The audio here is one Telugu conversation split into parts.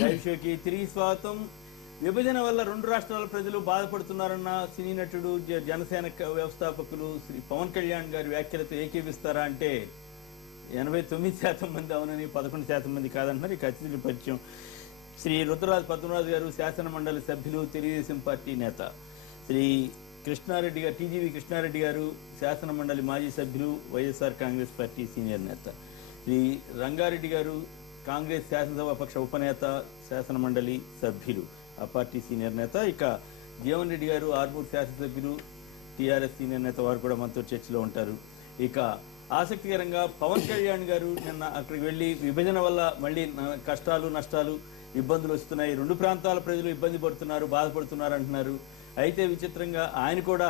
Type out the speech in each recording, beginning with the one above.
లైవ్ షోకి తిరిగి స్వాగతం. విభజన వల్ల రెండు రాష్ట్రాల ప్రజలు బాధపడుతున్నారన్న సినీ నటుడు జనసేన వ్యవస్థాపకులు శ్రీ పవన్ కళ్యాణ్ గారి వ్యాఖ్యలతో ఏకీపిస్తారా అంటే 89% మంది అవునని, 11% మంది కాదంటున్నారు. ఇక అతిథుల పరిచయం శ్రీ రుద్రరాజు పద్మరాజు గారు, శాసన మండలి సభ్యులు, తెలుగుదేశం పార్టీ నేత. శ్రీ కృష్ణారెడ్డి గారు, టీజీవీ కృష్ణారెడ్డి గారు, శాసన మండలి మాజీ సభ్యులు, వైఎస్ఆర్ కాంగ్రెస్ పార్టీ సీనియర్ నేత. శ్రీ రంగారెడ్డి గారు, కాంగ్రెస్ శాసనసభాపక్ష ఉపనేత, శాసన మండలి సభ్యులు, ఆ పార్టీ సీనియర్ నేత. ఇక జీవన్ రెడ్డి గారు, ఆర్మూర్ శాసనసభ్యులు, టీఆర్ఎస్ సీనియర్ నేత, వారు కూడా మనతో చర్చలో ఉంటారు. ఇక ఆసక్తికరంగా పవన్ కళ్యాణ్ గారు నిన్న అక్కడికి వెళ్ళి విభజన వల్ల మళ్ళీ కష్టాలు, నష్టాలు, ఇబ్బందులు వస్తున్నాయి, రెండు ప్రాంతాల ప్రజలు ఇబ్బంది పడుతున్నారు, బాధపడుతున్నారు అంటున్నారు. అయితే విచిత్రంగా ఆయన కూడా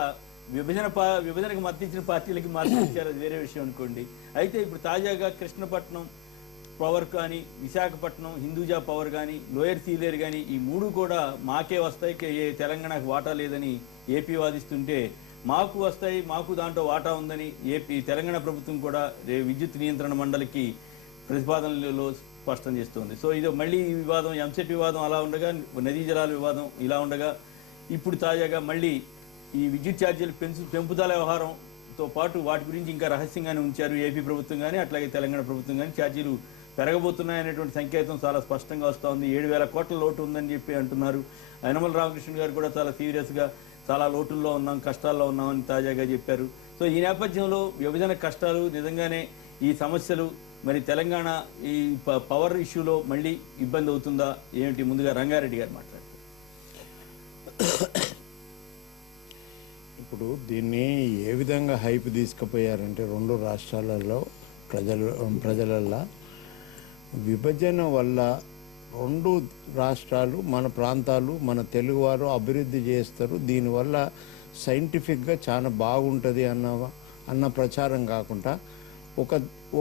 విభజనకు మద్దతిచ్చిన పార్టీలకి మద్దతిచ్చారు, అది వేరే విషయం అనుకోండి. అయితే ఇప్పుడు తాజాగా కృష్ణపట్నం పవర్ కానీ, విశాఖపట్నం హిందూజా పవర్ కానీ, లోయర్ సీలేరు కానీ, ఈ మూడు కూడా మాకే వస్తాయి, తెలంగాణకు వాటా లేదని ఏపీ వాదిస్తుంటే, మాకు వస్తాయి, మాకు దాంట్లో వాటా ఉందని తెలంగాణ ప్రభుత్వం కూడా విద్యుత్ నియంత్రణ మండలికి ప్రతిపాదనలో స్పష్టం చేస్తోంది. సో ఇది మళ్ళీ ఈ వివాదం, ఎంసెట్ వివాదం అలా ఉండగా, నదీ జలాల వివాదం ఇలా ఉండగా, ఇప్పుడు తాజాగా మళ్ళీ ఈ విద్యుత్ ఛార్జీలు పెంపుదల వ్యవహారంతో పాటు వాటి గురించి ఇంకా రహస్యంగానే ఉంచారు ఏపీ ప్రభుత్వం కానీ, అట్లాగే తెలంగాణ ప్రభుత్వం కానీ. ఛార్జీలు పెరగబోతున్నాయనేటువంటి సంకేతం చాలా స్పష్టంగా వస్తూ ఉంది. 7,000 కోట్ల లోటు ఉందని చెప్పి అంటున్నారు. యనమల రామకృష్ణ గారు కూడా చాలా సీరియస్గా చాలా లోటుల్లో ఉన్నాం, కష్టాల్లో ఉన్నామని తాజాగా చెప్పారు. సో ఈ నేపథ్యంలో విభజన కష్టాలు, నిజంగానే ఈ సమస్యలు, మరి తెలంగాణ ఈ పవర్ ఇష్యూలో మళ్ళీ ఇబ్బంది అవుతుందా ఏమిటి? ముందుగా రంగారెడ్డి గారు మాట్లాడారు. ఇప్పుడు దీన్ని ఏ విధంగా హైప్ తీసుకుపోయారంటే, రెండు రాష్ట్రాలలో ప్రజలల్లో విభజన వల్ల రెండు రాష్ట్రాలు, మన ప్రాంతాలు, మన తెలుగువారు అభివృద్ధి చేస్తారు, దీనివల్ల సైంటిఫిక్గా చాలా బాగుంటుంది అన్న ప్రచారం కాకుండా,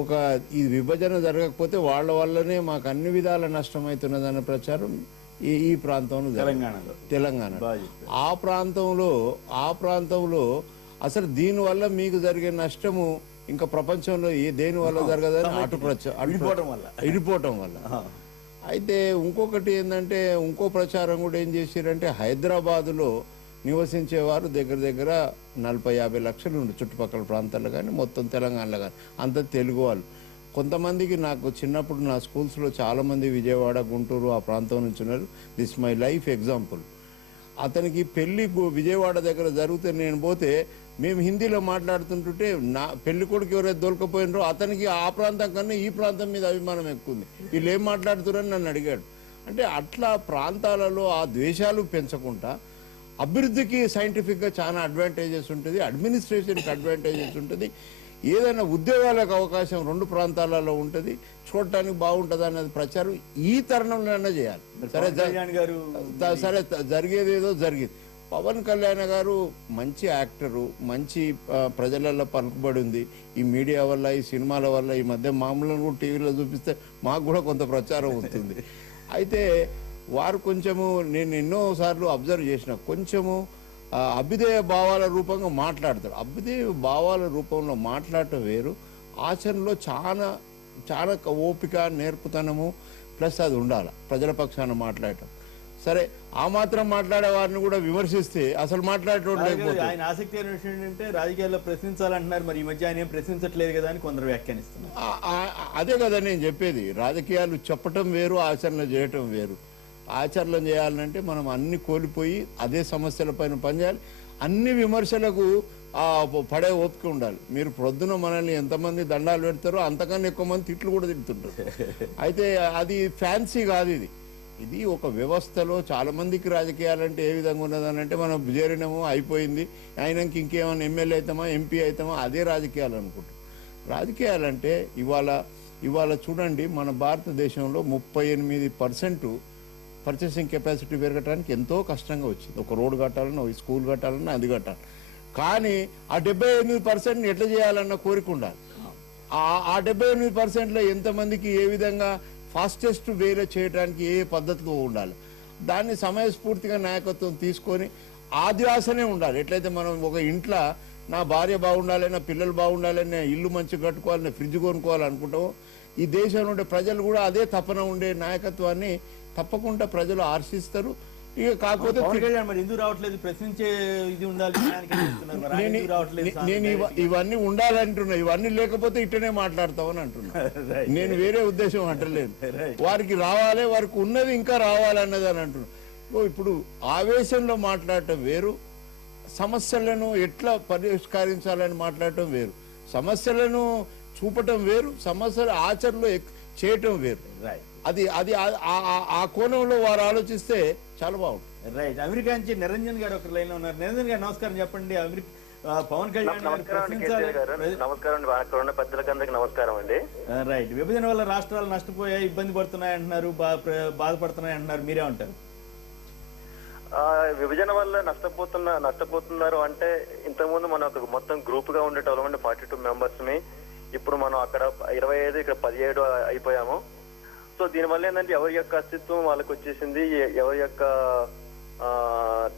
ఒక ఈ విభజన జరగకపోతే వాళ్ళ వల్లనే మాకు అన్ని విధాల నష్టమవుతున్నదన్న ప్రచారం ఈ ప్రాంతంలో, తెలంగాణ ఆ ప్రాంతంలో అసలు దీనివల్ల మీకు జరిగే నష్టము ఇంకా ప్రపంచంలో దేని వల్ల జరగదని ఇడిపోవటం వల్ల. అయితే ఇంకొకటి ఏంటంటే, ఇంకో ప్రచారం కూడా ఏం చేశారంటే, హైదరాబాదులో నివసించేవారు దగ్గర 40-50 లక్షలు ఉండి చుట్టుపక్కల ప్రాంతాల్లో కానీ, మొత్తం తెలంగాణలో కానీ, అంత తెలుగు వాళ్ళు. కొంతమందికి నాకు చిన్నప్పుడు నా స్కూల్స్లో చాలామంది విజయవాడ, గుంటూరు ఆ ప్రాంతం నుంచి ఉన్నారు. This my life example. అతనికి పెళ్లి విజయవాడ దగ్గర జరిగితే నేను పోతే, మేము హిందీలో మాట్లాడుతుంటుంటే నా పెళ్లి కొడుకు ఎవరైతే దొరకపోయినరో అతనికి ఆ ప్రాంతం కన్నా ఈ ప్రాంతం మీద అభిమానం ఎక్కువ ఉంది. వీళ్ళు ఏం మాట్లాడుతున్నారని నన్ను అడిగాడు. అంటే అట్లా ప్రాంతాలలో ఆ ద్వేషాలు పెంచకుండా, అభివృద్ధికి సైంటిఫిక్గా చాలా అడ్వాంటేజెస్ ఉంటుంది, అడ్మినిస్ట్రేషన్కి అడ్వాంటేజెస్ ఉంటుంది, ఏదైనా ఉద్యోగాలకు అవకాశం రెండు ప్రాంతాలలో ఉంటుంది, చూడటానికి బాగుంటుంది అనేది ప్రచారం ఈ తరుణంలోనే చేయాలి. సరే జరిగేది ఏదో జరిగింది. పవన్ కళ్యాణ్ గారు మంచి యాక్టరు, మంచి ప్రజలలో పలుకుబడి ఉంది. ఈ మీడియా వల్ల, ఈ సినిమాల వల్ల, ఈ మధ్య మామూలుగా కూడా టీవీలో చూపిస్తే మాకు కూడా కొంత ప్రచారం ఉంటుంది. అయితే వారు కొంచెము, నేను ఎన్నోసార్లు అబ్జర్వ్ చేసిన, కొంచెము అభ్యుదయ భావాల రూపంగా మాట్లాడతారు. అభ్యుదయ భావాల రూపంలో మాట్లాడటం వేరు, ఆచరణలో చాలా ఓపిక, నేర్పుతనము ప్లస్ అది ఉండాలి. ప్రజల పక్షాన మాట్లాడటం సరే, ఆ మాత్రం మాట్లాడే వారిని కూడా విమర్శిస్తే అసలు మాట్లాడేటోడు లేకపోతే. ఆయన ఆసక్తికరమైన విషయం ఏంటంటే, రాజకీయాల్లో ప్రశ్నించాలంటున్నారు, మరి ఈ మధ్య ఆయన ఏం ప్రశ్నించట్లేదు కదా అని కొందరు వ్యాఖ్యానిస్తున్నారు. అదే కదా నేను చెప్పేది, రాజకీయాలు చెప్పటం వేరు, ఆచరణ చేయటం వేరు. ఆచరణ చేయాలంటే మనం అన్ని కోల్పోయి అదే సమస్యలపైన పనిచేయాలి. అన్ని విమర్శలకు పడే ఓపిక ఉండాలి. మీరు ప్రొద్దున మనల్ని ఎంతమంది దండాలు పెడతారో అంతకన్నా ఎక్కువ మంది తిట్లు కూడా తింటుంటారు. అయితే అది ఫ్యాన్సీ కాదు, ఇది ఒక వ్యవస్థలో చాలా మందికి రాజకీయాలంటే ఏ విధంగా ఉన్నదనంటే, మనం చేరినాము అయిపోయింది, అయినాక ఇంకేమైనా ఎమ్మెల్యే అవుతామా, ఎంపీ అవుతామా, అదే రాజకీయాలు అనుకుంటాం. రాజకీయాలంటే ఇవాళ చూడండి, మన భారతదేశంలో 38% పర్చేసింగ్ కెపాసిటీ పెరగడానికి ఎంతో కష్టంగా వచ్చింది. ఒక రోడ్డు కట్టాలన్నా, ఒక స్కూల్ కట్టాలన్నా, అది కట్టాలి. కానీ ఆ 78% ఎట్లా చేయాలన్న కోరిక ఉండాలి. ఆ 78%లో ఎంతమందికి ఏ విధంగా ఫాస్టెస్ట్ వేలో చేయడానికి ఏ పద్ధతిలో ఉండాలి, దాన్ని సమయస్ఫూర్తిగా నాయకత్వం తీసుకొని ఆ ధ్యాసనే ఉండాలి. ఎట్లయితే మనం ఒక ఇంట్లో నా భార్య బాగుండాలి, నా పిల్లలు బాగుండాలి, నా ఇల్లు మంచిగా కట్టుకోవాలి, నా ఫ్రిడ్జ్ కొనుక్కోవాలి అనుకుంటామో, ఈ దేశంలో ఉండే ప్రజలు కూడా అదే తపన ఉండే నాయకత్వాన్ని తప్పకుండా ప్రజలు హర్షిస్తారు. ఇక కాకపోతే పవన్ కళ్యాణ్ మరి ఎందుకు రావట్లేదు, ప్రశ్నించే ఇది ఉండాలి జనానికి అని చెప్తున్నారు. మరి ఆయన ఎందుకు రావట్లేదు? నేను ఇవన్నీ ఉండాలంటున్నా, ఇవన్నీ లేకపోతే ఇట్టనే మాట్లాడతామని అంటున్నా. నేను వేరే ఉద్దేశం అంటలేదు. వారికి రావాలి, వారికి ఉన్నది ఇంకా రావాలన్నది అని అంటున్నా. ఇప్పుడు ఆవేశంలో మాట్లాడటం వేరు, సమస్యలను ఎట్లా పరిష్కరించాలని మాట్లాడటం వేరు. సమస్యలను చూపటం వేరు, సమస్యలు ఆచరణలో చేయటం వేరు. అది అది ఆ కోణంలో వారు ఆలోచిస్తే చాలా బాగుంటుంది. రైట్. అమెరికా నుంచి నిరంజన్ గారు ఒక లైన్ లో ఉన్నారు. నిరంజన్ గారు నమస్కారం. చెప్పండి, పవన్ కళ్యాణ్ గారు నమస్కారం పెద్దలకందరికి నమస్కారం అండి. రైట్. విభజన వల్ల రాష్ట్రాలు నష్టపోయాయి, ఇబ్బంది పడుతున్నాయి అంటున్నారు, బాధపడుతున్నాయి అంటున్నారు, మీరే ఉంటారు? విభజన వల్ల నష్టపోతున్నారు అంటే ఇంతకుముందు మనం ఒక మొత్తం గ్రూప్ గా ఉండేటోళ్ళం 42 మెంబర్స్ ని. ఇప్పుడు మనం అక్కడ 25, ఇక్కడ 17 అయిపోయాము. సో దీనివల్ల ఏంటంటే ఎవరి యొక్క అస్తిత్వం వాళ్ళకి వచ్చేసింది, ఎవరి యొక్క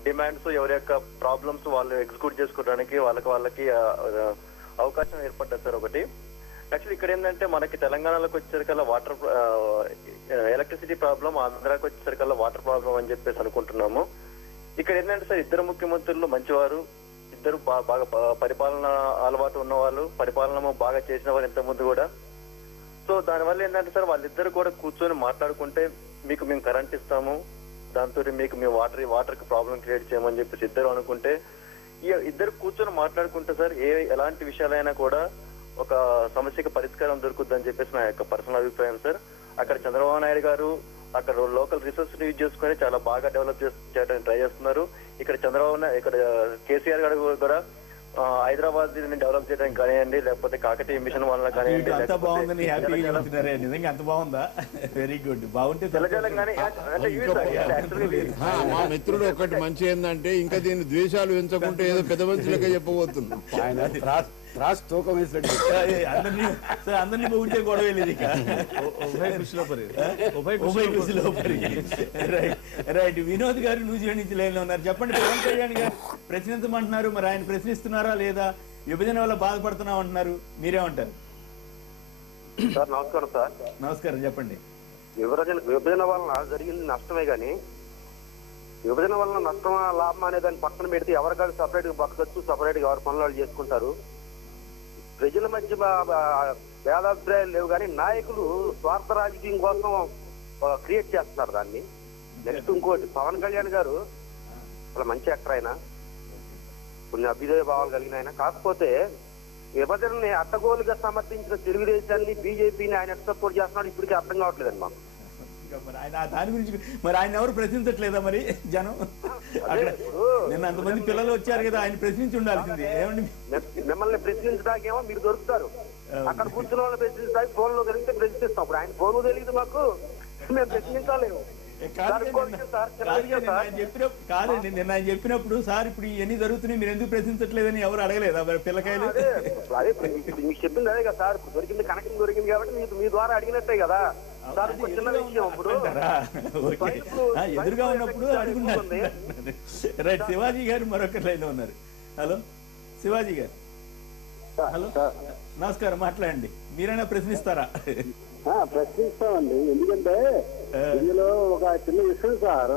డిమాండ్స్, ఎవరి యొక్క ప్రాబ్లమ్స్ వాళ్ళు ఎగ్జిక్యూట్ చేసుకోవడానికి వాళ్ళకి అవకాశం ఏర్పడ్డది సార్. ఒకటి యాక్చువల్లీ ఇక్కడ ఏంటంటే మనకి తెలంగాణలోకి వచ్చేసరికల్లా వాటర్ ఎలక్ట్రిసిటీ ప్రాబ్లం, ఆంధ్రాకి వచ్చేసరికల్లా వాటర్ ప్రాబ్లం అని చెప్పేసి అనుకుంటున్నాము. ఇక్కడ ఏంటంటే సార్ ఇద్దరు ముఖ్యమంత్రులు మంచివారు, ఇద్దరు బాగా పరిపాలన అలవాటు ఉన్నవాళ్ళు, పరిపాలన బాగా చేసిన వారు ఇంతకుముందు కూడా. సో దానివల్ల ఏంటంటే సార్ వాళ్ళిద్దరు కూడా కూర్చొని మాట్లాడుకుంటే మీకు మేము కరెంట్ ఇస్తాము, దాంతో మీకు మేము వాటర్ కి ప్రాబ్లం క్రియేట్ చేయమని చెప్పేసి ఇద్దరు అనుకుంటే, ఇద్దరు కూర్చొని మాట్లాడుకుంటే సార్ ఎలాంటి విషయాలైనా కూడా ఒక సమస్యకి పరిష్కారం దొరుకుతుందని చెప్పేసి నా యొక్క పర్సనల్ అభిప్రాయం సార్. అక్కడ చంద్రబాబు నాయుడు గారు అక్కడ లోకల్ రిసోర్స్ యూజ్ చేసుకుని చాలా బాగా డెవలప్ చేయడానికి ట్రై చేస్తున్నారు. ఇక్కడ కేసీఆర్ గారు కూడా హైదరాబాద్ డెవలప్ చేయడానికి కానివ్వండి, లేకపోతే కాకతీయ మిషన్ వల్ల కానివ్వండి. అంత బాగుందని నిజంగా అంత బాగుందా? Very good. బాగుంటే మా మిత్రుడు ఒకటి మంచి ఏంటంటే ఇంకా దీన్ని ద్వేషాలు పెంచకుంటే ఏదో పెద్ద మనుషులకే చెప్పబోతున్నాం. అందరినీ ఉంటే గొడవ లేదు ఇక. రైట్. వినోద్ గారు న్యూజిలాండ్ నుంచి లైన్ లో ఉన్నారు. చెప్పండి, పవన్ కళ్యాణ్ గారు ప్రశ్నించమంటున్నారు, మరి ఆయన ప్రశ్నిస్తున్నారా లేదా? విభజన వల్ల బాధపడుతున్నాం అంటున్నారు, మీరేమంటారు? సార్ నమస్కారం. సార్ నమస్కారం. చెప్పండి. విభజన వలన జరిగింది నష్టమే గానీ విభజన వలన నష్టం లాభం అనే దాన్ని పక్కన పెడితే ఎవరికాడు సపరేట్ గా బతకచ్చు, సపరేట్ గా ఎవరి పనులు వాళ్ళు చేసుకుంటారు. ప్రజల మధ్య భేదాభిప్రాయాలు లేవు కానీ నాయకులు స్వార్థ రాజకీయం కోసం క్రియేట్ చేస్తున్నారు దాన్ని. నెక్స్ట్ ఇంకోటి, పవన్ కళ్యాణ్ గారు చాలా మంచి యాక్టర్, ఆయన కొన్ని అభ్యుదయ భావాలు కలిగిన ఆయన. కాకపోతే విభజనని అడ్డగోలుగా సమర్థించిన తెలుగుదేశాన్ని, బీజేపీని ఆయన సపోర్ట్ చేస్తున్నాడు. ఇప్పటికీ అర్థం కావట్లేదండి మాకు. దాని గురించి మరి ఆయన ఎవరు ప్రశ్నించట్లేదా మరి జనం? నిన్న అంతమంది పిల్లలు వచ్చారు కదా, ఆయన ప్రశ్నించి ఉండాల్సింది. ఏమండి, మిమ్మల్ని ప్రశ్నించడానికేమో మీరు దొరుకుతారు, అక్కడ కూర్చున్న వాళ్ళు ప్రశ్నించడానికి ఫోన్ లో కలిగితే ప్రశ్నిస్తాం. ఇప్పుడు ఆయన ఫోన్ తెలియదు మాకు, మేము ప్రశ్నించాలేము. కాదండి, నిన్న ఆయన చెప్పినప్పుడు సార్ ఇప్పుడు ఇవన్నీ జరుగుతున్నాయి, మీరు ఎందుకు ప్రశ్నించట్లేదని ఎవరు అడగలేదా పిల్లకాయలు? అదే మీకు చెప్పింది అదే కదా సార్, దొరికింది కనెక్షన్ దొరికింది కాబట్టి మీ ద్వారా అడిగినట్టే కదా సార్. చిన్న విషయం ఇప్పుడు ఎదురుగా ఉన్నప్పుడు అడుగున్నారు. రైట్. శివాజీ గారు మరొక లైన్ లో ఉన్నారు. హలో శివాజీ గారు. హలో నమస్కారం, మాట్లాడండి. మీరైనా ప్రశ్నిస్తారా? ప్రశ్నిస్తామండి. ఎందుకంటే ఇందులో ఒక చిన్న విషయం సార్,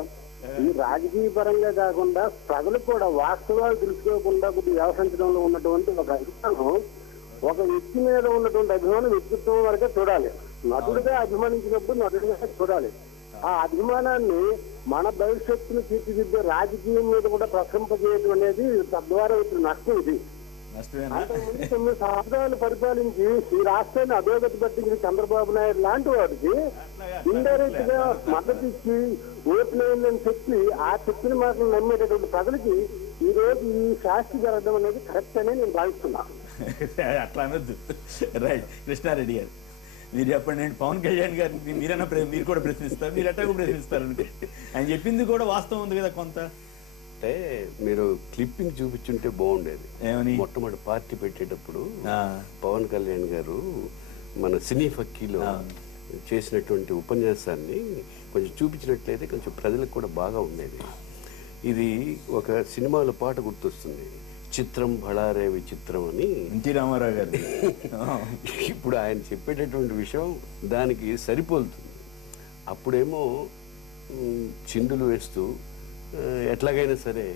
ఈ రాజకీయ పరంగా కాకుండా ప్రజలు కూడా వాస్తవాలు తెలుసుకోకుండా కొద్దిగా వ్యవహరించడంలో ఉన్నటువంటి ఒక అభిమానం, ఒక వ్యక్తి మీద ఉన్నటువంటి అభిమానం వ్యక్తిత్వం వరకే చూడాలి. నటుడిగా అభిమానించినప్పుడు నటుడిగా చూడాలి. ఆ అభిమానాన్ని మన భవిష్యత్తును తీర్చిదిద్దే రాజకీయం మీద కూడా ప్రశంపజేయడం అనేది తద్వారా వచ్చిన నష్టం. ఇది 9 సంవత్సరాలు పరిపాలించి ఈ రాష్ట్రాన్ని అధోగతి పట్టించిన చంద్రబాబు నాయుడు లాంటి వాడికి ఇండైరెక్ట్ గా మద్దతు ఇచ్చి ఓట్లేదని చెప్పి ఆ చెప్పిన మాటలు నమ్మేటటువంటి ప్రజలకి ఈ రోజు ఈ శాస్తి జరగడం అనేది కరెక్ట్ అనే నేను భావిస్తున్నా. అట్లా అనొద్దు. రైట్. కృష్ణారెడ్డి గారు మీరు చెప్పండి. పవన్ కళ్యాణ్ గారు మీరైనా మీరు కూడా ప్రశ్నిస్తారు, మీరు ఎట్లా ప్రశ్నిస్తారు అంటే ఆయన చెప్పింది కూడా వాస్తవం ఉంది కదా కొంత. అంటే మీరు క్లిప్పింగ్ చూపించుంటే బాగుండేది. ఏమని? మొట్టమొదటి పార్టీ పెట్టేటప్పుడు పవన్ కళ్యాణ్ గారు మన సినీ ఫక్కీలో చేసినటువంటి ఉపన్యాసాన్ని కొంచెం చూపించినట్లయితే కొంచెం ప్రజలకు కూడా బాగా ఉండేది. ఇది ఒక సినిమాలో పాట గుర్తొస్తుంది, చిత్రం బళారే విచిత్రం అని, ఎన్టీ రామారావు గారు. ఇప్పుడు ఆయన చెప్పేటటువంటి విషయం దానికి సరిపోలుతుంది. అప్పుడేమో చిందులు వేస్తూ ఎట్లాగైనా సరే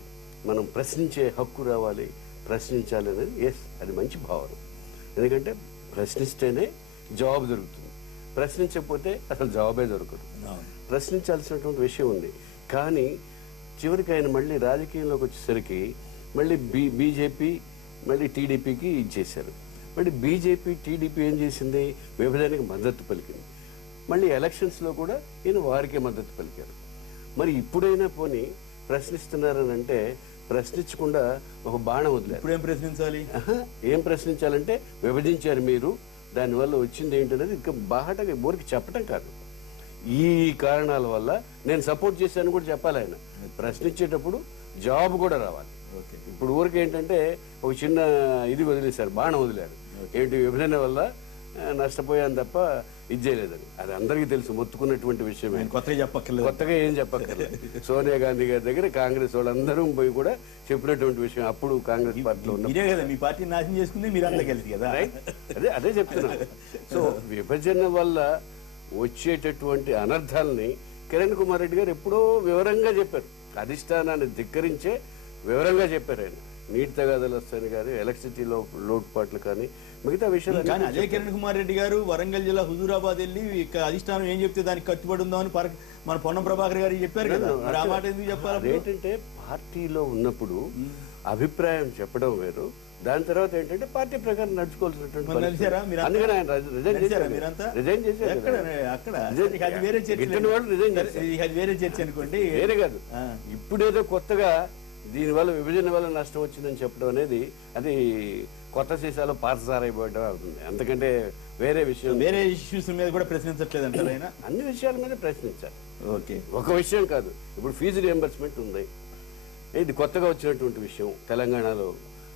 మనం ప్రశ్నించే హక్కు రావాలి, ప్రశ్నించాలి అనేది అది మంచి భావన. ఎందుకంటే ప్రశ్నిస్తేనే జవాబు దొరుకుతుంది, ప్రశ్నించకపోతే అసలు జవాబే దొరకదు. ప్రశ్నించాల్సినటువంటి విషయం ఉంది. కానీ చివరికి ఆయన మళ్ళీ రాజకీయంలోకి వచ్చేసరికి మళ్ళీ బీజేపీ మళ్ళీ టీడీపీకి ఇచ్చేశారు. మళ్ళీ బీజేపీ టీడీపీ ఏం చేసింది, విభజనకి మద్దతు పలికింది. మళ్ళీ ఎలక్షన్స్లో కూడా ఈయన వారికే మద్దతు పలికారు. మరి ఇప్పుడైనా పోనీ ప్రశ్నిస్తున్నారని అంటే ప్రశ్నించకుండా ఒక బాణం వదిలేదు. ఇప్పుడేం ప్రశ్నించాలి? ఏం ప్రశ్నించాలంటే విభజించారు మీరు, దానివల్ల వచ్చింది ఏంటనేది ఇంకా బాహటగా ఊరికి చెప్పటం కాదు, ఈ కారణాల వల్ల నేను సపోర్ట్ చేశాను కూడా చెప్పాలి. ఆయన ప్రశ్నించేటప్పుడు జవాబు కూడా రావాలి. ఇప్పుడు ఊరికి ఏంటంటే ఒక చిన్న ఇది వదిలేశారు, బాణం వదిలేరు. ఏంటి, విభజన వల్ల నష్టపోయాను తప్ప ఇది చేయలేదని. అది అందరికీ తెలుసు, మొత్తుకున్నటువంటి విషయమే, కొత్తగా ఏం చెప్పక్కర్లేదు. సోనియా గాంధీ గారి దగ్గర కాంగ్రెస్ వాళ్ళందరూ పోయి కూడా చెప్పినటువంటి విషయం. అప్పుడు కాంగ్రెస్ పార్టీలో ఉన్న మీ పార్టీ నాశనం చేసుకుంది మీరు అందరూ కలిసి కదా. అదే చెప్తున్నాను. సో విభజన వల్ల వచ్చేటటువంటి అనర్థాలని కిరణ్ కుమార్ రెడ్డి గారు ఎప్పుడో వివరంగా చెప్పారు. అధిష్టానాన్ని ధిక్కరించే వివరంగా చెప్పారు ఆయన. నీటి తగాదాలు వస్తాయని కానీ, ఎలక్ట్రిసిటీలో లోటుపాట్లు కానీ, మిగతా విషయాలు. కానీ అదే కిరణ్ కుమార్ రెడ్డి గారు వరంగల్ జిల్లా హుజూరాబాద్ వెళ్ళి అధిష్టానం ఏం చెప్తే దానికి కట్టుబడి ఉందామని మన పొన్నం ప్రభాకర్ గారు చెప్పారు కదా. ఆ మాట ఎందుకు చెప్పాలి? ఏంటంటే పార్టీలో ఉన్నప్పుడు అభిప్రాయం చెప్పడం వేరు, దాని తర్వాత ఏంటంటే పార్టీ ప్రకారం నడుచుకోవాల్సినటువంటి. అందుకని ఆయన రిజైన్ చేశారు. వేరే చర్చ అనుకోండి, వేరే కాదు. ఇప్పుడేదో కొత్తగా దీనివల్ల విభజన వల్ల నష్టం వచ్చిందని చెప్పడం అనేది అది కొత్త సీసాలో పాతసారైపోవడం అవుతుంది. అంతకంటే వేరే విషయం, వేరే ఇష్యూస్ మీద కూడా ప్రశ్నించట్లేదు అంటారు ఆయన. అన్ని విషయాల మీద ప్రశ్నించాలి. ఓకే, ఒక విషయం కాదు. ఇప్పుడు ఫీజు రియంబర్స్మెంట్ ఉంది, ఇది కొత్తగా వచ్చినటువంటి విషయం తెలంగాణలో.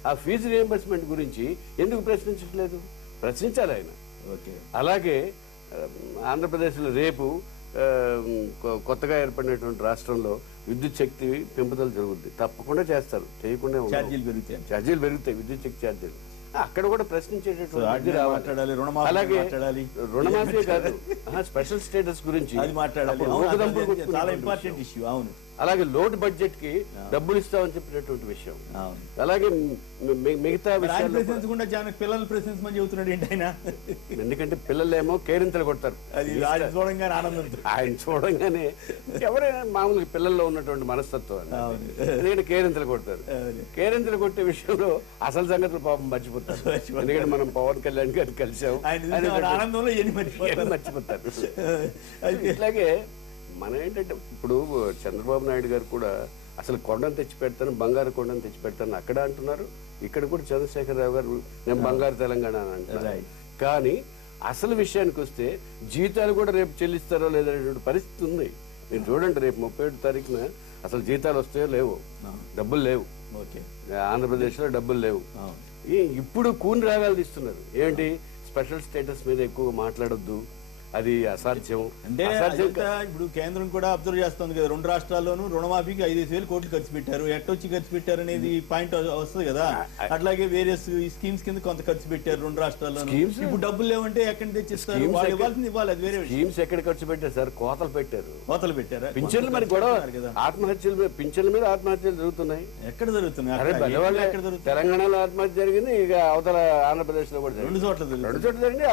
ఆ ఫీజు రియంబర్స్మెంట్ గురించి ఎందుకు ప్రశ్నించట్లేదు? ప్రశ్నించాలి ఆయన. ఓకే, అలాగే ఆంధ్రప్రదేశ్లో రేపు కొత్తగా ఏర్పడినటువంటి రాష్ట్రంలో విద్యుత్ శక్తి పెంపుదల జరుగుద్ది, తప్పకుండా చేస్తారు, చేయకుండా ఛార్జీలు పెరుగుతాయి, విద్యుత్ శక్తి ఛార్జీలు. అక్కడ కూడా ప్రశ్నించేటటువంటి. అలాగే రుణమాఫీ కాదు, స్పెషల్ స్టేటస్ గురించి అలాగే లోడ్ బడ్జెట్ కి డబ్బులు ఇస్తామని చెప్పినటువంటి విషయం. అలాగే మిగతా విషయాలు పిల్లలు ప్రశ్నించమని చెబుతున్నాడు ఏంటి ఆయన? ఎందుకంటే పిల్లలేమో కేరింతలు కొడతారు, ఆయన చూడంగానే. ఎవరైనా మామూలుగా పిల్లల్లో ఉన్నటువంటి మనస్తత్వం, ఎందుకంటే కేరింతలు కొడతారు. కేరింతలు కొట్టే విషయంలో అసలు సంగతులు పాపం మర్చిపోతారు. ఎందుకంటే మనం పవన్ కళ్యాణ్ గారిని కలిసాం, మర్చిపోతారు. ఇట్లాగే మనం ఏంటంటే ఇప్పుడు చంద్రబాబు నాయుడు గారు కూడా అసలు కొండను తెచ్చి పెడతాను, బంగారు కొండను తెచ్చి పెడతాను అక్కడ అంటున్నారు. ఇక్కడ కూడా చంద్రశేఖరరావు గారు నేను బంగారు తెలంగాణ అని అంటున్నారు. కానీ అసలు విషయానికి వస్తే జీతాలు కూడా రేపు చెల్లిస్తారో లేదనేటువంటి పరిస్థితి ఉంది. మీరు చూడండి, రేపు 31 తారీఖున అసలు జీతాలు వస్తాయో లేవో, డబ్బులు లేవు. ఆంధ్రప్రదేశ్లో డబ్బులు లేవు. ఇప్పుడు కూని రాగాలు తీస్తున్నారు. ఏంటి, స్పెషల్ స్టేటస్ మీద ఎక్కువగా మాట్లాడొద్దు, అది అసాధ్యం. అంటే ఇప్పుడు కేంద్రం కూడా అబ్జర్వ్ చేస్తుంది కదా, 2 రాష్ట్రాల్లోనూ రుణమాఫీకి 5,000 కోట్లు ఖర్చు పెట్టారు. ఎట్టొచ్చి ఖర్చు పెట్టారు అనేది పాయింట్ వస్తుంది కదా. అట్లాగే వేరే స్కీమ్స్ కింద కొంత ఖర్చు పెట్టారు 2 రాష్ట్రాల్లోనూ. ఇప్పుడు డబ్బులు లేవంటే ఎక్కడి తెచ్చిస్తారు? వాళ్ళు ఇవ్వాల్సింది ఇవ్వాలి, అది వేరే. స్కీమ్స్ ఎక్కడ ఖర్చు పెట్టారు సార్? కోతలు పెట్టారా? పింఛన్లు మరి గొడవ, ఆత్మహత్యలు, పింఛన్ల మీద ఆత్మహత్యలు జరుగుతున్నాయి. ఎక్కడ జరుగుతున్నాయి? తెలంగాణలో ఆత్మహత్య జరిగింది, ఇక అవతల ఆంధ్రప్రదేశ్ లో కూడా 2 చోట్ల జరిగింది.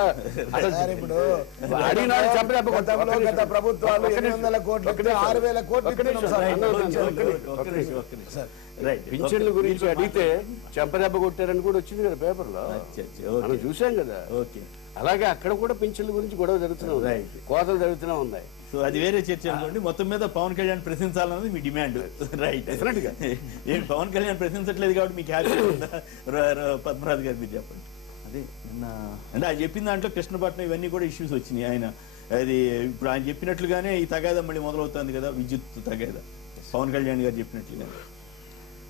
గత ప్రభుత్వాలు 800 కోట్లు 6,000 కోట్లు. పింఛన్ల గురించి అడిగితే చెంపదెబ్బ కొట్టారని కూడా వచ్చింది కదా పేపర్లో, మనం చూసాం కదా. అలాగే అక్కడ కూడా పింఛన్ల గురించి గొడవ జరుగుతూనే ఉన్నాయి, కోతలు జరుగుతూనే ఉన్నాయి. సో అది వేరే చర్చ అనుకోండి. మొత్తం మీద పవన్ కళ్యాణ్ ప్రశ్నించాలన్నది మీ డిమాండ్, రైట్? డెఫినెట్ గా. ఏం పవన్ కళ్యాణ్ ప్రశ్నించట్లేదు కాబట్టి మీకు హ్యాపీ ఉందా? పద్మరాజు గారు మీరు చెప్పండి. అదే నిన్న అంటే ఆయన చెప్పిన దాంట్లో కృష్ణపట్నం ఇవన్నీ కూడా ఇష్యూస్ వచ్చినాయి. ఆయన అది ఇప్పుడు ఆయన చెప్పినట్లుగానే ఈ తగాదా మళ్ళీ మొదలవుతుంది కదా, విద్యుత్ తగాదా, పవన్ కళ్యాణ్ గారు చెప్పినట్లుగా.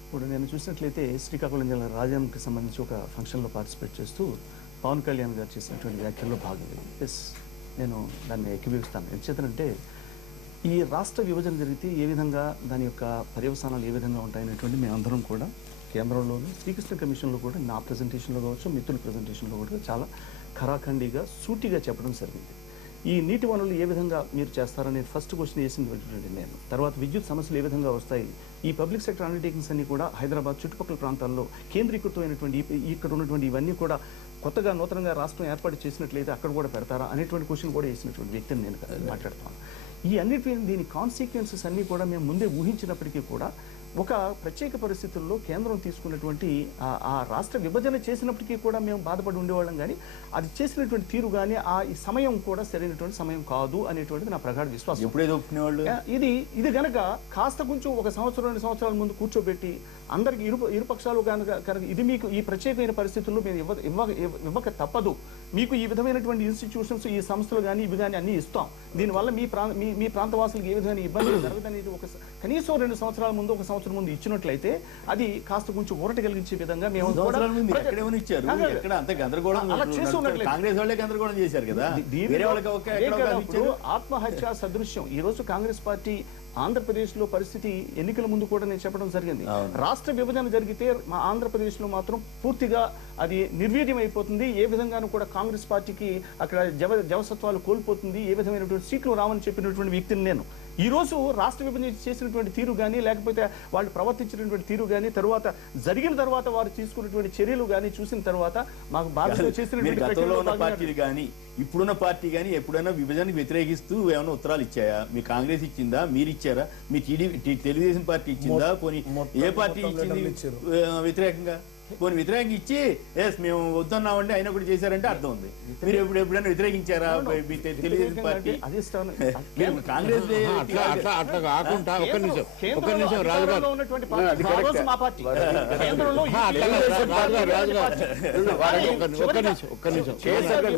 ఇప్పుడు నేను చూసినట్లయితే శ్రీకాకుళం జిల్లా రాజాంకి సంబంధించి ఒక ఫంక్షన్లో పార్టిసిపేట్ చేస్తూ పవన్ కళ్యాణ్ గారు చేసినటువంటి వ్యాఖ్యల్లో భాగంగా నేను దాన్ని ఎక్కిపిస్తాను. ఎందుచేతనంటే ఈ రాష్ట్ర విభజన జరిగితే ఏ విధంగా దాని యొక్క పర్యవసానాలు ఏ విధంగా ఉంటాయనేటువంటి మేమందరం కూడా కేంద్రంలోనూ శ్రీకృష్ణ కమిషన్లో కూడా నా ప్రజెంటేషన్లో కావచ్చు, మిత్రుల ప్రజెంటేషన్లో కూడా చాలా ఖరాఖండిగా సూటిగా చెప్పడం జరిగింది. ఈ నీటి వనరులు ఏ విధంగా మీరు చేస్తారని ఫస్ట్ క్వశ్చన్ వేసింది నేను. తర్వాత విద్యుత్ సమస్యలు ఏ విధంగా వస్తాయి, ఈ పబ్లిక్ సెక్టర్ అండర్టేకింగ్స్ అన్ని కూడా హైదరాబాద్ చుట్టుపక్కల ప్రాంతాల్లో కేంద్రీకృతమైనటువంటి ఇక్కడ ఉన్నటువంటి ఇవన్నీ కూడా కొత్తగా నూతనంగా రాష్ట్రం ఏర్పాటు చేసినట్లయితే అక్కడ కూడా పెడతారా అనేటువంటి క్వశ్చన్ కూడా వేసినటువంటి వ్యక్తిని నేను మాట్లాడుతాను. ఈ అన్నిటి దీని కాన్సిక్వెన్సెస్ అన్నీ కూడా మేము ముందే ఊహించినప్పటికీ కూడా ఒక ప్రత్యేక పరిస్థితుల్లో కేంద్రం తీసుకున్నటువంటి ఆ రాష్ట్ర విభజన చేసినప్పటికీ కూడా మేము బాధపడి ఉండేవాళ్ళం, కానీ అది చేసినటువంటి తీరు కానీ ఈ సమయం కూడా సరైనటువంటి సమయం కాదు అనేటువంటిది నా ప్రగాఢ విశ్వాసం. ఎప్పుడేదో ఒప్పుకునేవాళ్ళు ఇది గనక కాస్త కొంచెం 1 సంవత్సరం 2 సంవత్సరాల ముందు కూర్చోబెట్టి అందరికి ఇరుపక్షాలు కనుక ఇది మీకు ఈ ప్రత్యేకమైన పరిస్థితుల్లో మేము ఇవ్వక తప్పదు, మీకు ఈ విధమైనటువంటి ఇన్స్టిట్యూషన్స్ ఈ సంస్థలు కానీ ఇవి కానీ అన్ని ఇస్తాం, దీనివల్ల మీ ప్రాంతవాసులకు ఏ విధమైన ఇబ్బంది జరగదనేది కనీసం 2 సంవత్సరాల ముందు 1 సంవత్సరం ముందు ఇచ్చినట్లయితే అది కాస్త కొంచెం ఊరట కలిగించే విధంగా మేము కాంగ్రెస్ వాళ్ళే గందరగోళం చేశారు కదా. ఆత్మహత్య సదృశ్యం ఈ రోజు కాంగ్రెస్ పార్టీ ఆంధ్రప్రదేశ్ లో పరిస్థితి ఎన్నికల ముందు కూడా నేను చెప్పడం జరిగింది. రాష్ట్ర విభజన జరిగితే మా ఆంధ్రప్రదేశ్ లో మాత్రం పూర్తిగా అది నిర్వీర్యం అయిపోతుంది, ఏ విధంగానూ కూడా కాంగ్రెస్ పార్టీకి అక్కడ జవసత్వాలు కోల్పోతుంది, ఏ విధమైనటువంటి సీట్లు రావని చెప్పినటువంటి వ్యక్తిని నేను. ఈ రోజు రాష్ట్ర విభజన చేసినటువంటి తీరు కానీ లేకపోతే వాళ్ళు ప్రవర్తించినటువంటి తీరు కానీ జరిగిన తర్వాత వారు తీసుకున్నటువంటి చర్యలు కానీ చూసిన తర్వాత మాకు బాధ్యత చేసినటువంటి పార్టీలు కానీ ఇప్పుడున్న పార్టీ కానీ ఎప్పుడైనా విభజనకు వ్యతిరేకిస్తూ ఏమైనా ఉత్తరాలు ఇచ్చాయా? మీ కాంగ్రెస్ ఇచ్చిందా, మీరు ఇచ్చారా, మీ తెలుగుదేశం పార్టీ ఇచ్చిందా, పోనీ ఏ పార్టీ ఇచ్చింది వ్యతిరేకంగా? పోనీ వ్యతిరేకంగా ఇచ్చి మేము వద్దన్నామండి అయినా కూడా చేశారంటే అర్థం ఉంది. మీరు ఎప్పుడైనా వ్యతిరేకించారా తెలుగుదేశం పార్టీ? కాంగ్రెస్ అట్లా కాకుండా ఒక్క నిమిషం రాజుగారు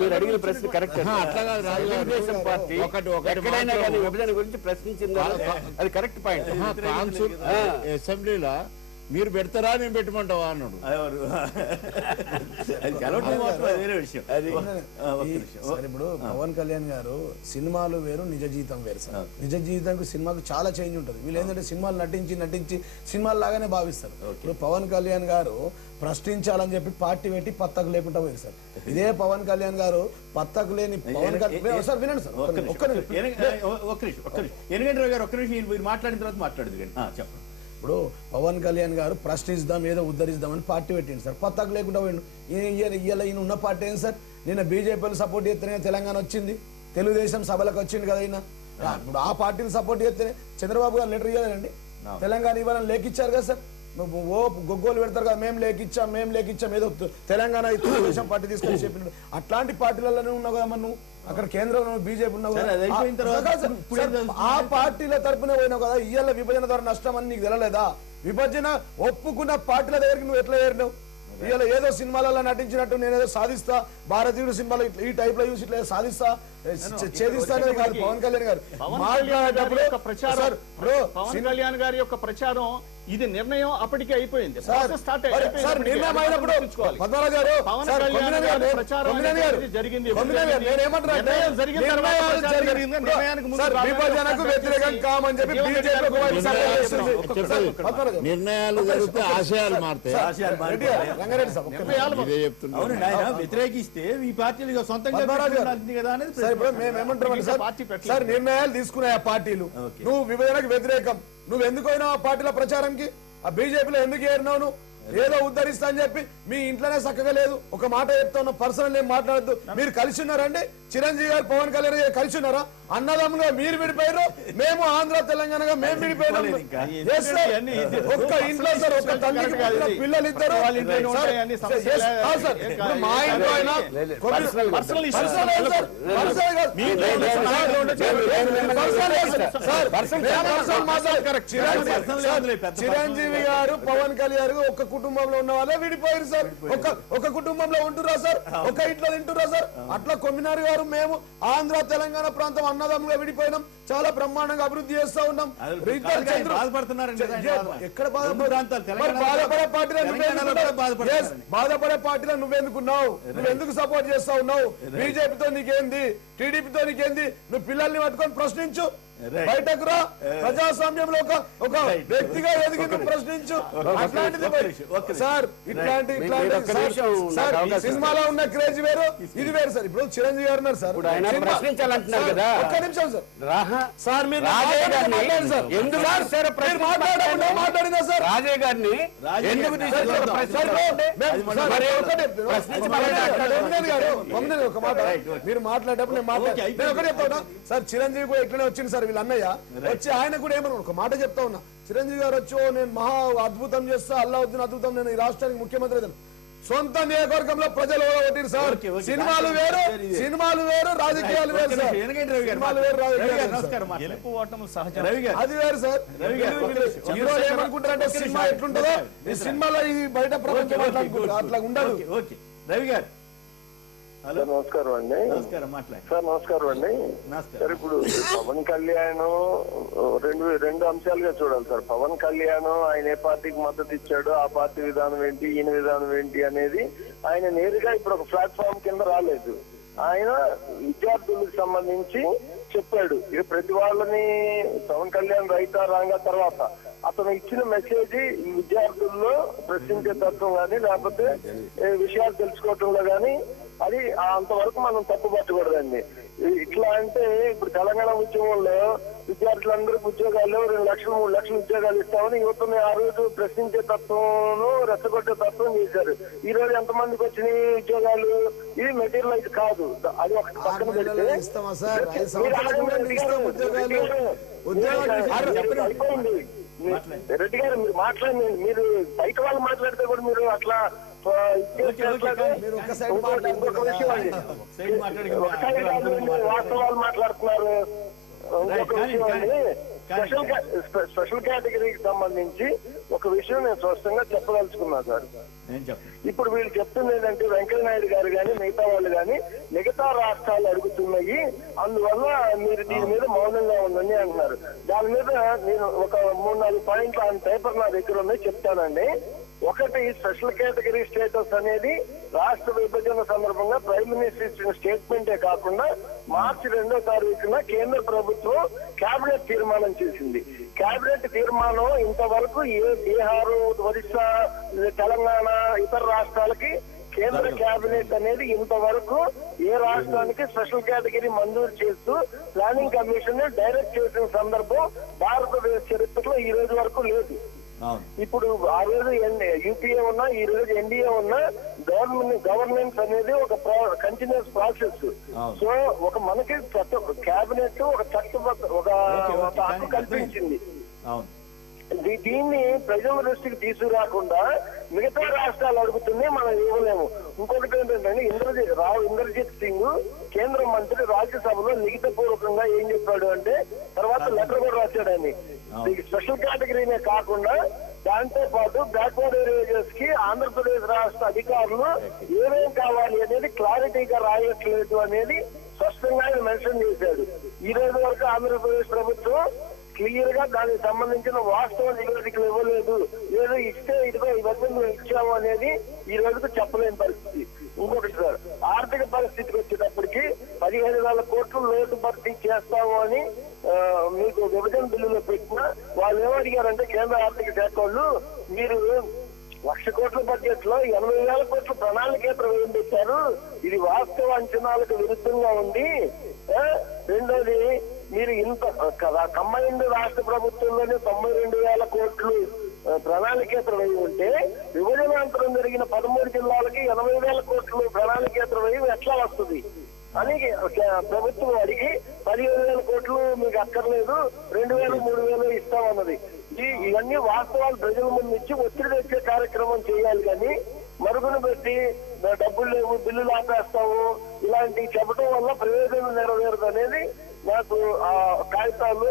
మీరు అడిగిన ప్రశ్న కరెక్ట్. అట్లా కాదు రాజుగారు పార్టీ విభజన గురించి ప్రశ్నించింది, అది కరెక్ట్ పాయింట్. అసెంబ్లీలో మీరు పెడతారా నేను పెట్టమంటావా అన్నాడు. ఇప్పుడు పవన్ కళ్యాణ్ గారు సినిమాలు వేరు, నిజ జీవితం వేరు సార్. నిజ జీవితానికి సినిమాకు చాలా చేంజ్ ఉంటుంది. వీళ్ళు ఏంటంటే సినిమాలు నటించి సినిమాలు లాగానే భావిస్తారు. ఇప్పుడు పవన్ కళ్యాణ్ గారు ప్రశ్నించాలని చెప్పి పార్టీ పెట్టి పత్తకు లేకుండా పోయారు సార్. ఇదే పవన్ కళ్యాణ్ గారు పత్తకు లేని పవన్ కళ్యాణ్ సార్ వినండి సార్ ఒక్క నిమిషం మాట్లాడిన తర్వాత మాట్లాడదు చెప్పండి. ఇప్పుడు పవన్ కళ్యాణ్ గారు ప్రశ్నిద్దాం ఏదో ఉద్ధరిద్దామని పార్టీ పెట్టింది సార్, పత్తాకు లేకుండా పోయిండు. ఈయన ఉన్న పార్టీ ఏంటి సార్? నిన్న బీజేపీలు సపోర్ట్ చేస్తేనే తెలంగాణ వచ్చింది, తెలుగుదేశం సభలకు వచ్చింది కదా ఈయన. ఇప్పుడు ఆ పార్టీని సపోర్ట్ చేస్తేనే చంద్రబాబు గారు లెటర్ ఇవ్వాలండి, తెలంగాణ ఇవ్వాలని లేఖిచ్చారు కదా సార్. ఓ గొగ్గోలు పెడతారు కదా, మేము లేఖిచ్చాం ఏదో తెలంగాణ తెలుగుదేశం పార్టీ తీసుకొని చెప్పినాడు. అట్లాంటి పార్టీలలోనే ఉన్నావు కదా నువ్వు, అక్కడ కేంద్రంలో బీజేపీ ఉన్నావు కదా, ఆ పార్టీల తరపున పోయినావు కదా. ఇవాళ విభజన ద్వారా నష్టం అని నీకు తెలలేదా? విభజన ఒప్పుకున్న పార్టీల దగ్గరికి నువ్వు ఎట్లా చేరినావు? ఇవాళ ఏదో సినిమాలలో నటించినట్టు నేనేదో సాధిస్తా, భారతీయుడు సినిమాలో ఈ టైప్ లో చూసి ఇట్లా సాధిస్తా ఛేదిస్తానే కాదు పవన్ కళ్యాణ్ గారు మాట్లాడేటప్పుడు. పవన్ కళ్యాణ్ గారి యొక్క ప్రచారం ఇది నిర్ణయం అప్పటికే అయిపోయింది. విభజనకు వ్యతిరేకం కామని చెప్పి నిర్ణయాలు జరిగితే ఆశయాలు మారుతాయి. రంగారెడ్డి సార్ వ్యతిరేకిస్తే ఈ పార్టీలు సొంతంగా కదా అనేది మేము ఏమంటాం సార్, నిర్ణయాలు తీసుకున్నాయి ఆ పార్టీలు. నువ్వు విభజనకు వ్యతిరేకం, నువ్వు ఎందుకు అయినావు ఆ పార్టీల ప్రచారంకి? ఆ బీజేపీలో ఎందుకు ఏరినావు? నువ్వు ఏదో ఉద్ధరిస్తా అని చెప్పి మీ ఇంట్లోనే చక్కగా లేదు. ఒక మాట చెప్తా ఉన్నా, పర్సనల్ ఏం మాట్లాడద్దు. మీరు కలిసి ఉన్నారండి, చిరంజీవి గారు పవన్ కళ్యాణ్ గారు కలిసి ఉన్నారా? అన్నదమ్ముగా మీరు విడిపోయారు, మేము ఆంధ్ర తెలంగాణగా మేము విడిపోయినాం. ఒక్క ఇంట్లో సార్, ఒక్క తల్లికి పిల్లలు ఇద్దరు మా ఇంట్లో అయినా చిరంజీవి గారు పవన్ కళ్యాణ్ ఒక్క కుటుంబంలో ఉన్న వాళ్ళే విడిపోయారు సార్. ఒక కుటుంబంలో ఉంటురా సార్, ఒక ఇంట్లో తింటురా సార్. అట్లా కొమ్మినారు గారు మేము ఆంధ్ర తెలంగాణ ప్రాంతం అన్నదమ్ముగా విడిపోయినాం, చాలా బ్రహ్మాండంగా అభివృద్ధి చేస్తా ఉన్నాం. ఎక్కడ బాధపడే పార్టీలో నువ్వెందుకున్నావు? నువ్వెందుకు సపోర్ట్ చేస్తా ఉన్నావు? బీజేపీతో నీకేంది, టీడీపీతో నీకేంది? నువ్వు పిల్లల్ని పట్టుకొని ప్రశ్నించు. బయటకు రా, ప్రజాస్వామ్యంలో ఒక వ్యక్తిగా ఎదిగి నువ్వు ప్రశ్నించు. అట్లాంటిది సార్, ఇట్లాంటి సినిమాలో ఉన్న క్రేజ్ వేరు, ఇది వేరు సార్. ఇప్పుడు చిరంజీవి గారు ఉన్నారు సార్, ప్రశ్నించాలంటున్నారు కదా. ఒక్క నిమిషం సార్. సార్ మీరు ఎందుకు మాట్లాడినా సార్ రాజయ్య గారిని ఎందుకు ఒక మాట మీరు మాట్లాడేటప్పుడు నేను మాట్లాడే ఒకటి చెప్తా ఉన్నా సార్. చిరంజీవి కూడా ఎట్లనే వచ్చింది సార్, వీళ్ళ అన్నయ్య వచ్చి ఆయన కూడా ఏమన్నా ఒక మాట చెప్తా ఉన్నా. చిరంజీవి గారు వచ్చి నేను మహా అద్భుతం చేస్తా, అల్లావుద్దీన్ అద్భుతం, నేను ఈ రాష్ట్రానికి ముఖ్యమంత్రి. సొంత నియోజకవర్గంలో ప్రజలు ఓటిరు సార్. సినిమాలు వేరు, సినిమాలు వేరు, రాజకీయాలు వేరు సార్. సినిమాలు వేరు, రాజకీయాలు అది వేరు సార్. హీరోలు ఏమనుకుంటారంటే సినిమా ఎట్లుంటుందో ఈ సినిమాలో ఈ బయట ప్రపంచం అట్లా ఉండదు. రవి గారు హలో, నమస్కారం అండి. సార్ నమస్కారం అండి. సార్ ఇప్పుడు పవన్ కళ్యాణ్ రెండు అంశాలుగా చూడాలి సార్. పవన్ కళ్యాణ్ ఆయన ఏ పార్టీకి మద్దతు ఇచ్చాడు, ఆ పార్టీ విధానం ఏంటి, ఈయన విధానం ఏంటి అనేది ఆయన నేరుగా ఇప్పుడు ఒక ప్లాట్ఫామ్ కింద రాలేదు. ఆయన విద్యార్థులకు సంబంధించి చెప్పాడు. ఇక ప్రతి వాళ్ళని పవన్ కళ్యాణ్ రైతా రాంగా తర్వాత అతను ఇచ్చిన మెసేజ్ విద్యార్థుల్లో ప్రశ్నించే తత్వం గానీ లేకపోతే విషయాలు తెలుసుకోవటంలో గానీ అది అంతవరకు మనం తప్పుపట్టకూడదండి. ఇట్లా అంటే ఇప్పుడు తెలంగాణ ఉద్యమంలో విద్యార్థులందరికీ ఉద్యోగాలు 2 లక్షలు 3 లక్షలు ఉద్యోగాలు ఇస్తామని యువతని ఆ రోజు ప్రశ్నించే తత్వం రెచ్చగొట్టే తత్వం చేశారు. ఈ రోజు ఎంతమందికి వచ్చినాయి ఉద్యోగాలు? ఇది మెటీరియలైజ్ కాదు. అది ఒక పక్కన పెడితే అయిపోయింది. రెడ్డి గారు మీరు మాట్లాడండి. మీరు బయట వాళ్ళు మాట్లాడితే కూడా మీరు అట్లా వాస్తవాలు మాట్లాడుతున్నారు. స్పెషల్ కేటగిరీకి సంబంధించి ఒక విషయం నేను స్పష్టంగా చెప్పదలుచుకున్నా సార్. ఇప్పుడు వీళ్ళు చెప్తుంది ఏంటంటే వెంకయ్యనాయుడు గారు గాని మిగతా వాళ్ళు గాని మిగతా రాష్ట్రాలు అడుగుతున్నాయి, అందువల్ల మీరు దీని మీద మౌనంగా ఉండండి అంటున్నారు. దాని మీద నేను ఒక 3-4 పాయింట్లు ఆ పేపర్ నా దగ్గర ఉన్నాయి, చెప్తానండి. ఒకటి, స్పెషల్ కేటగిరీ స్టేటస్ అనేది రాష్ట్ర విభజన సందర్భంగా ప్రైమ్ మినిస్టర్ ఇచ్చిన స్టేట్మెంటే కాకుండా మార్చి 2వ తారీఖున కేంద్ర ప్రభుత్వం కేబినెట్ తీర్మానం చేసింది. కేబినెట్ తీర్మానం ఇంతవరకు ఏ బీహారు, ఒరిస్సా, తెలంగాణ ఇతర రాష్ట్రాలకి కేంద్ర కేబినెట్ అనేది ఇంతవరకు ఏ రాష్ట్రానికి స్పెషల్ కేటగిరీ మంజూరు చేస్తూ ప్లానింగ్ కమిషన్ డైరెక్ట్ చేసిన సందర్భం భారతదేశ చరిత్రలో ఈ రోజు వరకు లేదు. ఇప్పుడు ఆ రోజు యూపీఏ ఉన్నా, ఈ రోజు ఎన్డీఏ ఉన్నా, గవర్నెన్స్ అనేది ఒక కంటిన్యూస్ ప్రాసెస్. సో ఒక మనకి కేబినెట్ ఒక చట్టబద్ధ ఒక హక్కు కల్పించింది. దీన్ని ప్రజల దృష్టికి తీసుకురాకుండా మిగతా రాష్ట్రాలు అడుగుతుంది, మనం ఇవ్వలేము. ఇంకొకటి ఏంటంటే ఇంద్రజిత్ సింగ్ కేంద్ర మంత్రి రాజ్యసభలో లిఖితపూర్వకంగా ఏం చెప్పాడు అంటే, తర్వాత లెటర్ కూడా రాశాడని, స్పెషల్ కేటగిరీనే కాకుండా దాంతో పాటు బ్యాక్వర్డ్ ఏరియాస్ కి ఆంధ్రప్రదేశ్ రాష్ట్ర అధికారులు ఏమేం కావాలి అనేది క్లారిటీగా రాయట్లేదు అనేది స్పష్టంగా ఆయన మెన్షన్ చేశాడు. ఈ రోజు వరకు ఆంధ్రప్రదేశ్ ప్రభుత్వం క్లియర్ గా దానికి సంబంధించిన వాస్తవ నివేదికలు ఇవ్వలేదు. ఏదో ఇస్తే ఇదిగో ఇవన్నీ మేము ఇచ్చాము అనేది ఈ రోజుకు చెప్పలేని పరిస్థితి. ఇంకొకటి సార్, ఆర్థిక పరిస్థితికి వచ్చేటప్పటికి 15,000 కోట్లు లోటు భర్తీ చేస్తాము అని మీకు విభజన బిల్లులో పెట్టిన వాళ్ళు ఏమడిగారంటే కేంద్ర ఆర్థిక శాఖ వాళ్ళు, మీరు 1,00,000 కోట్ల బడ్జెట్ లో 80,000 కోట్ల ప్రణాళికేతర వ్యయం పెట్టారు, ఇది వాస్తవ అంచనాలకు విరుద్ధంగా ఉంది. రెండోది, మీరు ఇంత కంబైన్డ్ రాష్ట్ర ప్రభుత్వంలోనే 92,000 కోట్లు ప్రణాళికేతర వ్యయం ఉంటే విభజనాంతరం జరిగిన 13 జిల్లాలకి 80,000 కోట్లు ప్రణాళికేతర వ్యయం ఎట్లా వస్తుంది అని ప్రభుత్వం అడిగి 15,000 కోట్లు మీకు అక్కర్లేదు, 2,000 3,000 ఇస్తామన్నది. ఇవన్నీ వాస్తవాలు ప్రజల ముందు ఇచ్చి ఒత్తిడి తెచ్చే కార్యక్రమం చేయాలి. కానీ మరుగున పెట్టి డబ్బులు లేవు, బిల్లులు ఆపేస్తాము ఇలాంటి చెప్పడం వల్ల ప్రయోజనం నెరవేరదు అనేది నాకు ఆ కాగితాలు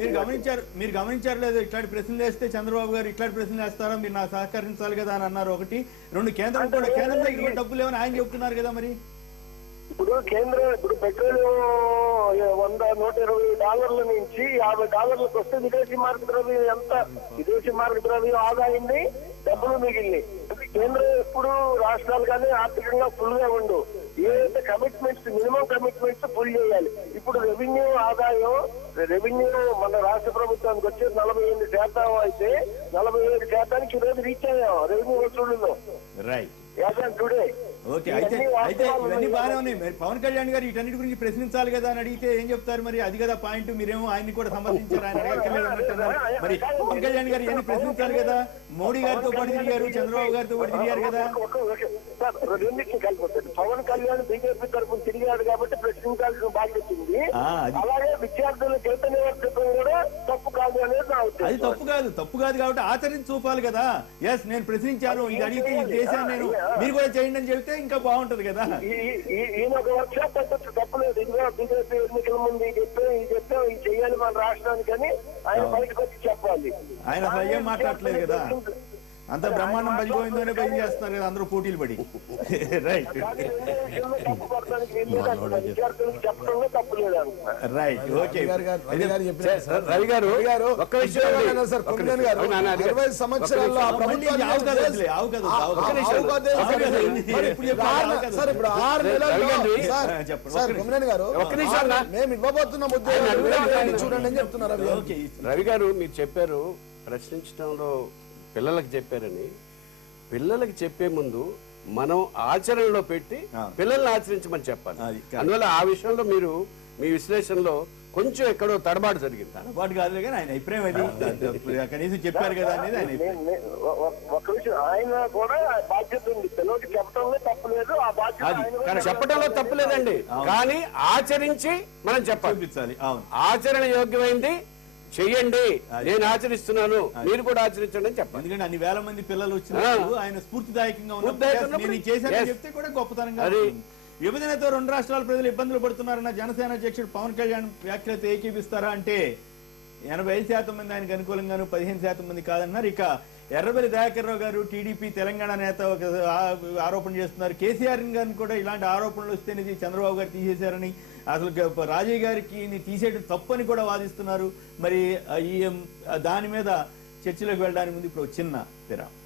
మీరు గమనించారు లేదు. ఇట్లాంటి ప్రశ్నలు వేస్తే చంద్రబాబు గారు ఇట్లాంటి ప్రశ్నలు వేస్తారా, మీరు నాకు సహకరించాలి కదా అని అన్నారు. ఒకటి. రెండు, కేంద్రం దగ్గర డబ్బులు ఏమైనా ఆయన చెప్తున్నారు కదా మరి. ఇప్పుడు పెట్రోల్ $100-120 నుంచి $50 వస్తే విదేశీ మార్గ ద్రవ్యం ఎంత? విదేశీ మార్గ ద్రవ్యం ఆదాయింది, డబ్బులు మిగిలినాయి. కేంద్రం ఎప్పుడు రాష్ట్రాలు కానీ ఆర్థికంగా ఫుల్ గా ఉండు. ఏదైతే కమిట్మెంట్స్ మినిమం కమిట్మెంట్స్ ఫుల్ చేయాలి. ఇప్పుడు రెవెన్యూ ఆదాయం మన రాష్ట్ర ప్రభుత్వానికి వచ్చేది 48% అయితే 47% ఈ రోజు రీచ్ అయ్యాం రెవెన్యూ వసూళ్లలో. రైట్. Today okay. అయితే ఇవన్నీ బాగానే ఉన్నాయి. మరి పవన్ కళ్యాణ్ గారు వీటన్నిటి గురించి ప్రశ్నించాలి కదా అని అడిగితే ఏం చెప్తారు? మరి అది కదా పాయింట్. మీరేమో ఆయన్ని కూడా సమర్థించారు, ఆయన అడగక్కర్లేదు అన్నట్టున్నారు. మరి పవన్ కళ్యాణ్ గారు ఇవన్నీ ప్రశ్నించాలి కదా. మోడీ గారితో పాటు తిరిగారు, చంద్రబాబు గారితో పాటు తిరిగారు కదా. రెండింటిని కలిపి పవన్ కళ్యాణ్ బీజేపీ తరఫున తిరిగాడు కాబట్టి ప్రశ్నించాల్సిన బాధ్యత ఉంది. అలాగే విద్యార్థుల చైతన్యవర్తకం కూడా తప్పు కాదు అనేది నా ఉద్దేశం. అది తప్పు కాదు కాబట్టి ఆచరించి చూపాలి కదా. ఎస్, నేను ప్రశ్నించాను, ఇది అడిగితే ఈ దేశాన్ని నేను మీరు కూడా చేయండి అని చెప్తే ఇంకా బాగుంటది కదా. ఈయన ఒక వర్క్ షాప్ పెట్టచ్చు, తప్పలేదు. ఇదిగో బీజేపీ ఎన్నికల ముందు ఇది చెప్పాం ఇది చెయ్యాలి మన రాష్ట్రానికి అని ఆయన బయటకు వచ్చి చెప్పాలి. ఆయన అసలు ఏం మాట్లాడలేదు కదా. అంత బ్రహ్మాండం పడిపోయిందోనే పని చేస్తున్నారు కదా అందరూ పోటీలు పడి. Right right. ఓకే. రవి గారు ఒక్క విషయం 20 సంవత్సరాల్లో ఆ ప్రభుత్వాన్ని మేము ఇవ్వబోతున్నాం ఉద్యోగం చూడండి అని చెప్తున్నారు. రవి గారు మీరు చెప్పారు ప్రశ్నించడంలో పిల్లలకు చెప్పారని. పిల్లలకి చెప్పే ముందు మనం ఆచరణలో పెట్టి పిల్లల్ని ఆచరించమని చెప్పాలి. అందువల్ల ఆ విషయంలో మీరు మీ విశ్లేషణలో కొంచెం ఎక్కడో తడబాటు జరిగింది. తడబాటు కాదు కానీ ఆయన అభిప్రాయం అది కనీసం చెప్పారు కదా అనేది ఆయన ఒక విషయం. ఆయన కూడా బాధ్యత ఉంది, పిల్లలకి చెప్పడంలో తప్పులేదు. ఆ బాధ్యత చెప్పడంలో తప్పులేదండి, కానీ ఆచరించి మనం చెప్పాలి. ఆచరణ యోగ్యమైంది చెయ్యండి, నేను ఆచరిస్తున్నాను, మీరు కూడా ఆచరించండి అని చెప్పాలి. ఎందుకంటే అన్ని వేల మంది పిల్లలు వచ్చినప్పుడు ఆయన స్ఫూర్తిదాయకంగా ఉన్నప్పుడు చేశారని చెప్తే కూడా గొప్పతనంగా. విభజనతో 2 రాష్ట్రాల ప్రజలు ఇబ్బందులు పడుతున్నారన్న జనసేన అధ్యక్షుడు పవన్ కళ్యాణ్ వ్యాఖ్యలతో ఏకీపిస్తారా అంటే 85% మంది ఆయనకు అనుకూలంగాను 15% మంది కాదన్నారు. ఇక ఎర్రబెల్లి దయాకర్ రావు గారు టీడీపీ తెలంగాణ నేత ఒక ఆరోపణ చేస్తున్నారు. కేసీఆర్ గారిని కూడా ఇలాంటి ఆరోపణలు వస్తేనే చంద్రబాబు గారు తీసేశారని, అసలు రాజయ్య గారికి తీసేయడం తప్పని కూడా వాదిస్తున్నారు. మరి ఈ దాని మీద చర్చలోకి వెళ్ళడానికి ముందు ఇప్పుడు చిన్న విరామం.